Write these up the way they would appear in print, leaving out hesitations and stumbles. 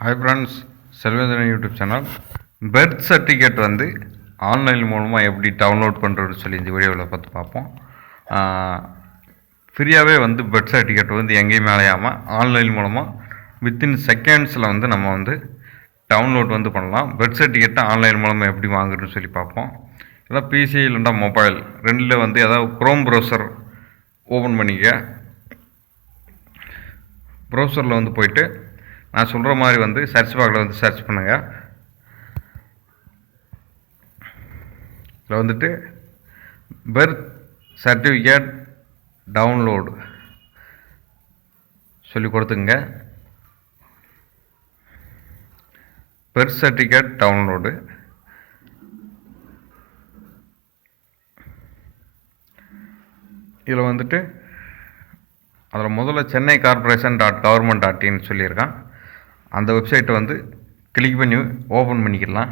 Hi friends, Selvendran YouTube channel. Birth certificate வந்து online மூலமாக எப்படி டவுன்லோட் பண்ணுறதுன்னு சொல்லி இந்த வீடியோவில் பார்த்து பார்ப்போம். ஃப்ரீயாகவே வந்து பர்த் சர்டிஃபிகேட் வந்து எங்கேயும் மேலேயாமல் ஆன்லைன் மூலமாக வித்தின் செகண்ட்ஸில் வந்து நம்ம வந்து டவுன்லோட் வந்து பண்ணலாம். பர்த் சர்டிஃபிகேட்டை ஆன்லைன் மூலமாக எப்படி வாங்குறதுன்னு சொல்லி பார்ப்போம். இல்லை பிசி இல்லைன்னா மொபைல் ரெண்டில் வந்து ஏதாவது க்ரோம் ப்ரௌசர் ஓப்பன் பண்ணிக்க. ப்ரௌசரில் வந்து போயிட்டு நான் சொல்கிற மாதிரி வந்து சர்ச் பாக்ஸில் வந்து சர்ச் பண்ணுங்கள். இதில் வந்துட்டு பர்த் சர்டிஃபிகேட் டவுன்லோடு சொல்லி கொடுத்துங்க. பர்த் சர்டிஃபிகேட் டவுன்லோடு இதில் வந்துட்டு அதில் முதல்ல சென்னை கார்பரேஷன் .gov.in சொல்லியிருக்கான். அந்த வெப்சைட்டை வந்து கிளிக் பண்ணி ஓப்பன் பண்ணிக்கலாம்.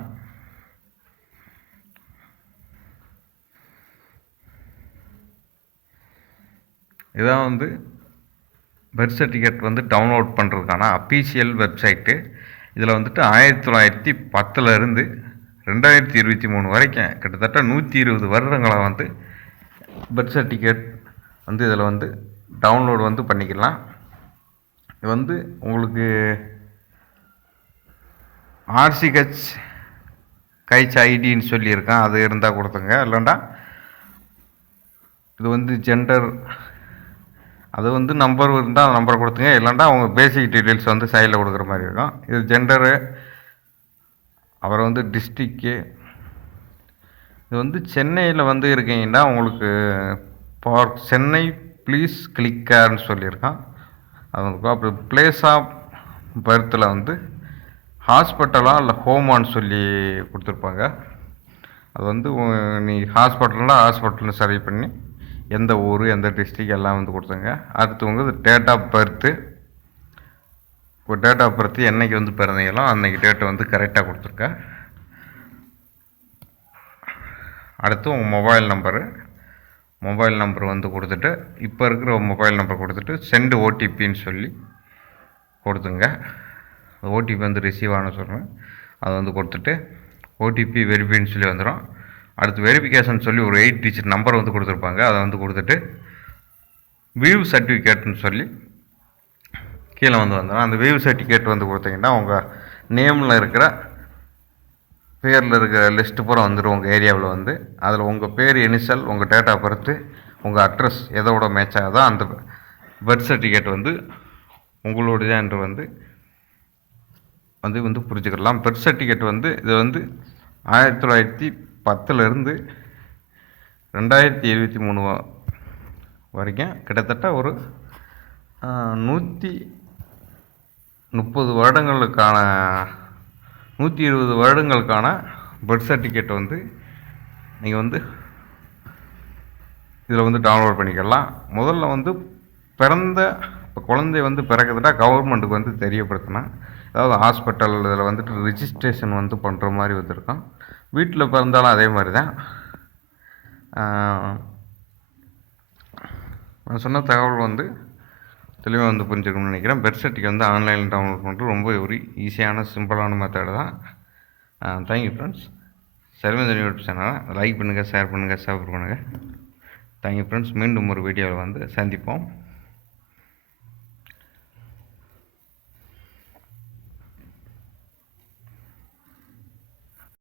இதான் வந்து பர்த் சர்டிஃபிகேட் வந்து டவுன்லோட் பண்ணுறதுக்கான அஃபீஷியல் வெப்சைட்டு. இதில் வந்துட்டு 1910 2023 வரைக்கும் கிட்டத்தட்ட 120 வருடங்களாக வந்து பர்த் சர்டிஃபிகேட் வந்து இதில் வந்து டவுன்லோடு வந்து பண்ணிக்கலாம். இது வந்து உங்களுக்கு RCH கைச் ஐடின்னு சொல்லியிருக்கேன், அது இருந்தால் கொடுத்துங்க. இல்லைண்டா இது வந்து ஜெண்டர், அது வந்து நம்பர் இருந்தால் அந்த நம்பரை கொடுத்துங்க. இல்லைண்டா அவங்க பேசிக் டீட்டெயில்ஸ் வந்து சைடில் கொடுக்குற மாதிரி இருக்கும். இது ஜெண்டரு, அப்புறம் வந்து டிஸ்ட்ரிக்கு. இது வந்து சென்னையில் வந்து இருக்கீங்கன்னா உங்களுக்கு ஃபார் சென்னை ப்ளீஸ் கிளிக்கார்னு சொல்லியிருக்கான். அது அப்புறம் பிளேஸ் ஆஃப் பர்த்தில் வந்து ஹாஸ்பிட்டலாக இல்லை ஹோமான்னு சொல்லி கொடுத்துருப்பாங்க. அது வந்து நீ ஹாஸ்பிட்டல்னு சர்வே பண்ணி எந்த ஊர் எந்த டிஸ்ட்ரிக் எல்லாம் வந்து கொடுத்துங்க. அடுத்து உங்கள் டேட் ஆஃப் பர்த்து, இப்போ டேட் ஆஃப் பர்த்து என்றைக்கு வந்து பிறந்தீங்களோ அன்றைக்கி டேட்டை வந்து கரெக்டாக கொடுத்துருக்க. அடுத்து உங்கள் மொபைல் நம்பர் வந்து கொடுத்துட்டு, இப்போ இருக்கிற மொபைல் நம்பர் கொடுத்துட்டு சென்ட் ஓடிபின்னு சொல்லி கொடுத்துங்க. ஓடிபி வந்து ரிசீவ் ஆன சொல்கிறேன், அதை வந்து கொடுத்துட்டு ஓடிபி வெரிஃபைன்னு சொல்லி வந்துடும். அடுத்து வெரிஃபிகேஷன் சொல்லி ஒரு 8 டிஜிட் நம்பர் வந்து கொடுத்துருப்பாங்க, அதை வந்து கொடுத்துட்டு வியூ சர்டிஃபிகேட்னு சொல்லி கீழே வந்து வந்துடும். அந்த வியூ சர்டிஃபிகேட் வந்து கொடுத்தீங்கன்னா உங்கள் நேமில் இருக்கிற பேரில் இருக்கிற லிஸ்ட்டு பூரா வந்துடும் உங்கள் ஏரியாவில் வந்து. அதில் உங்கள் பேர் இனிஷியல், உங்கள் டேட் ஆஃப் பர்த்து, உங்கள் அட்ரஸ் எதோட மேட்ச் ஆகுதோ அந்த பர்த் சர்டிஃபிகேட் வந்து உங்களுடைய என்று வந்து வந்து புரிஞ்சுக்கலாம். பர்த் சர்டிஃபிகேட் வந்து இது வந்து 1910 2023 வரைக்கும் கிட்டத்தட்ட ஒரு 130 வருடங்களுக்கான 120 வருடங்களுக்கான பர்த் சர்டிஃபிகேட் வந்து நீங்கள் வந்து இதில் வந்து டவுன்லோட் பண்ணிக்கலாம். முதல்ல வந்து இப்போ குழந்தை வந்து பிறகுதுன்னா கவர்மெண்ட்டுக்கு வந்து தெரியப்படுத்தினா, அதாவது ஹாஸ்பிட்டல் இதில் வந்துட்டு ரிஜிஸ்ட்ரேஷன் வந்து பண்ணுற மாதிரி வந்துருக்கோம். வீட்டில் பிறந்தாலும் அதே மாதிரி தான். நான் சொன்ன தகவல் வந்து தெளிவாக வந்து புரிஞ்சுக்கணும்னு நினைக்கிறேன். பர்த் சர்டிஃபிகேட் வந்து ஆன்லைனில் டவுன்லோட் பண்ணுறது ரொம்ப ஒரு ஈஸியான சிம்பிளான மெத்தடு தான். Thank you friends. செல்வேந்திரன் யூடியூப் சேனலை லைக் பண்ணுங்கள், ஷேர் பண்ணுங்கள், சப்ஸ்கிரைப் பண்ணுங்கள். Thank you friends. மீண்டும் ஒரு வீடியோவில் வந்து சந்திப்போம்.